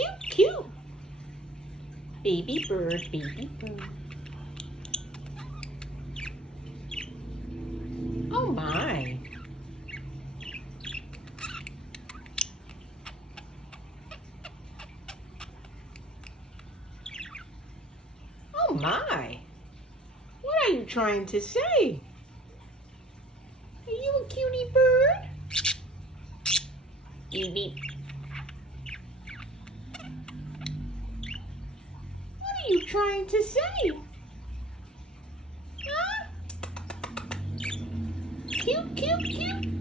cute, cute. Baby bird, baby bird. Oh my. Oh my. What are you trying to say? Are you a cutie bird? Beep beep. What are you trying to say? Huh? Cute, cute, cute.